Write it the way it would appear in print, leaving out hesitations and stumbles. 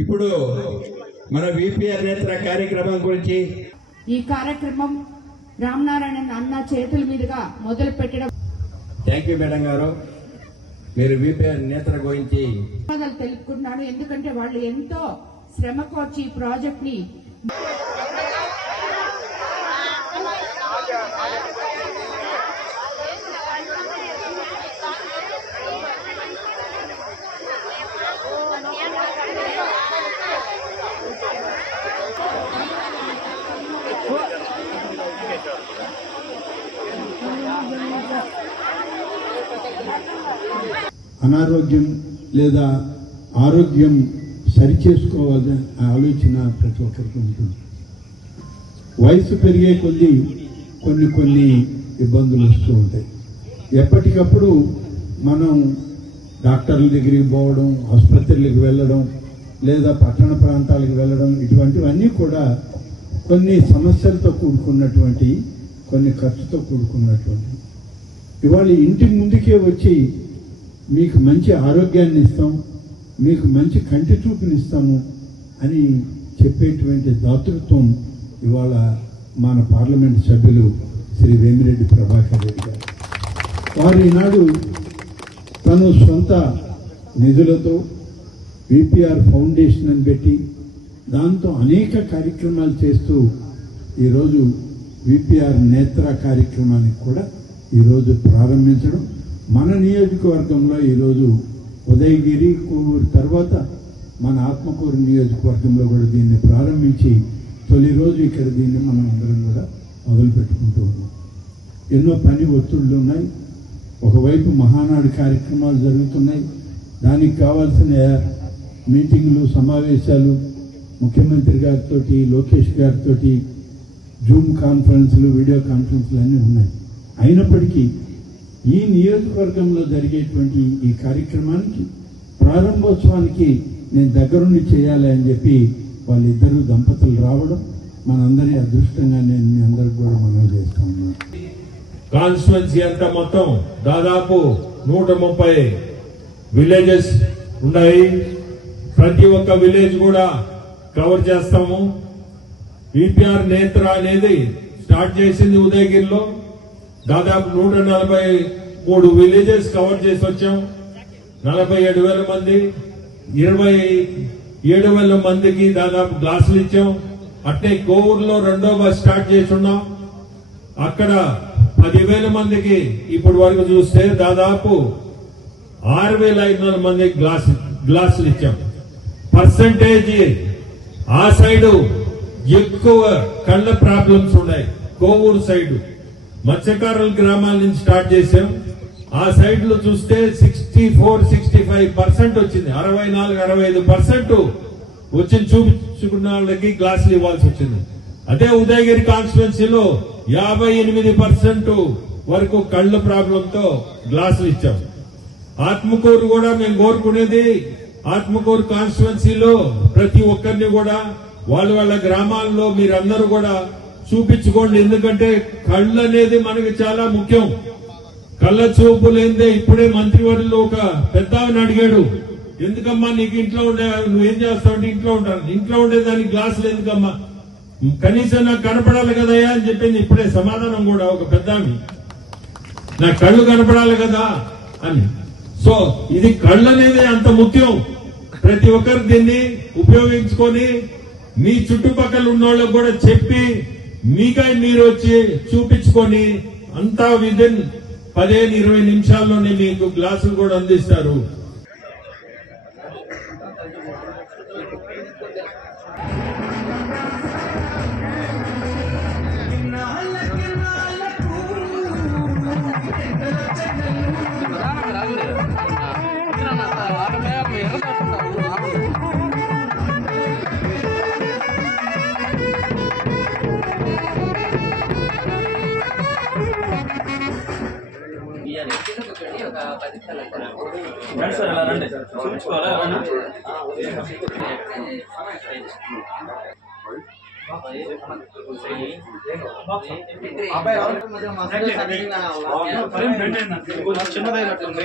ఇప్పుడు మన విపిఆర్ నేత్ర కార్యక్రమం గురించి ఈ కార్యక్రమం రామనారాయణ అన్న చేతుల మీదుగా మొదలు పెట్టడం. థ్యాంక్ యూ మేడం గారు. మీరు విపిఆర్ నేత్ర గురించి తెలుపుకుంటున్నాను. ఎందుకంటే వాళ్ళు ఎంతో శ్రమ కోర్చి ఈ ప్రాజెక్ట్ ని అనారోగ్యం లేదా ఆరోగ్యం సరిచేసుకోవాలనే ఆలోచన ప్రతి ఒక్కరికి ఉంటుంది. వయసు పెరిగే కొద్దీ కొన్ని ఇబ్బందులు వస్తూ ఉంటాయి. ఎప్పటికప్పుడు మనం డాక్టర్ల దగ్గరికి పోవడం, ఆసుపత్రులకు వెళ్ళడం, లేదా పట్టణ ప్రాంతాలకు వెళ్ళడం, ఇటువంటివన్నీ కూడా కొన్ని సమస్యలతో కూడుకున్నటువంటి, కొన్ని ఖర్చుతో కూడుకున్నటువంటి. ఇవాళ ఇంటి ముందుకే వచ్చి మీకు మంచి ఆరోగ్యాన్ని ఇస్తాం, మీకు మంచి కంటి చూపునిస్తాము అని చెప్పేటువంటి దాతృత్వం ఇవాళ మన పార్లమెంట్ సభ్యులు శ్రీ వేమిరెడ్డి ప్రభాకర్ రెడ్డి గారు. వారు ఈనాడు తను సొంత నిధులతో విపిఆర్ ఫౌండేషన్ అని పెట్టి దాంతో అనేక కార్యక్రమాలు చేస్తూ ఈరోజు విపిఆర్ నేత్ర కార్యక్రమాన్ని కూడా ఈరోజు ప్రారంభించడం, మన నియోజకవర్గంలో ఈరోజు ఉదయగిరి, కోవూరు తర్వాత మన ఆత్మకూరు నియోజకవర్గంలో కూడా దీన్ని ప్రారంభించి తొలి రోజు ఇక్కడ దీన్ని మనం అందరం కూడా మొదలుపెట్టుకుంటూ ఉన్నాం. ఎన్నో పని ఒత్తిళ్లు ఉన్నాయి. ఒకవైపు మహానాడు కార్యక్రమాలు జరుగుతున్నాయి. దానికి కావాల్సిన మీటింగ్లు, సమావేశాలు ముఖ్యమంత్రి గారితో, లోకేష్ గారితో జూమ్ కాన్ఫరెన్స్లు, వీడియో కాన్ఫరెన్స్లు అన్నీ ఉన్నాయి. అయినప్పటికీ ఈ నియోజకవర్గంలో జరిగేటువంటి ఈ కార్యక్రమానికి ప్రారంభోత్సవానికి నేను దగ్గరుండి చేయాలి అని చెప్పి వాళ్ళిద్దరూ దంపతులు రావడం మనందరి అదృష్టంగా నేను మీ అందరికి కూడా మనవి చేస్తా ఉన్నాను. కాన్స్టిట్యుయెన్సీ అంతా మొత్తం దాదాపు 130 విలేజెస్ ఉన్నాయి. ప్రతి ఒక్క విలేజ్ కూడా కవర్ చేస్తాము. విపిఆర్ నేత్ర అనేది స్టార్ట్ చేసింది ఉదయగిరిలో. దాదాపు 143 విలేజెస్ కవర్ చేసి వచ్చాం. 47,000 మంది, 27,000 మందికి దాదాపు గ్లాసులు ఇచ్చాం. అట్నే కోవూరులో 2వ బస్ స్టార్ట్ చేసి ఉన్నాం. అక్కడ 10,000 మందికి ఇప్పుడు వరకు చూస్తే దాదాపు 6,500 మందికి గ్లాసులు ఇచ్చాం. పర్సంటేజ్ ఆ సైడు ఎక్కువ కళ్ళ ప్రాబ్లమ్స్ ఉన్నాయి. కోవూరు సైడ్ మత్స్యకారుల గ్రామాల నుంచి స్టార్ట్ చేశాం. ఆ సైడ్ లో చూస్తే 64-65% వచ్చింది. 64-65% వచ్చి చూపించుకున్న వాళ్ళకి గ్లాసులు ఇవ్వాల్సి వచ్చింది. అదే ఉదయగిరి కాన్స్టిట్యుయెన్సీలో 58% వరకు కళ్ళ ప్రాబ్లంతో గ్లాసులు ఇచ్చాం. ఆత్మకూరు కూడా మేము కోరుకునేది, ఆత్మకూరు కాన్స్టిట్యుయెన్సీలో ప్రతి ఒక్కరిని కూడా వాళ్ళ గ్రామాల్లో మీరందరూ కూడా చూపించుకోండి. ఎందుకంటే కళ్ళు అనేది మనకి చాలా ముఖ్యం. కళ్ళ చూపు లేదే ఇప్పుడే మంత్రివర్యులు ఒక పెద్ద అడిగాడు, ఎందుకమ్మా నీకు ఇంట్లో ఉండే, నువ్వేం చేస్తావు, ఇంట్లో ఉంటాను, ఇంట్లో ఉండేదానికి గ్లాసులు ఎందుకమ్మా, కనీసం నాకు కనపడాలి కదయ్యా అని చెప్పింది. ఇప్పుడే సమాధానం కూడా ఒక పెద్ద, నా కళ్ళు కనపడాలి కదా అని. సో ఇది కళ్ళు అనేది అంత ముఖ్యం. ప్రతి ఒక్కరు దీన్ని ఉపయోగించుకొని మీ చుట్టుపక్కల ఉన్న వాళ్ళకు కూడా చెప్పి మీకై మీరు వచ్చి చూపించుకొని అంతా విదిన్ 15-20 నిమిషాల్లోనే మీకు గ్లాసులు కూడా అందిస్తారు. చిన్నదైనట్టుంది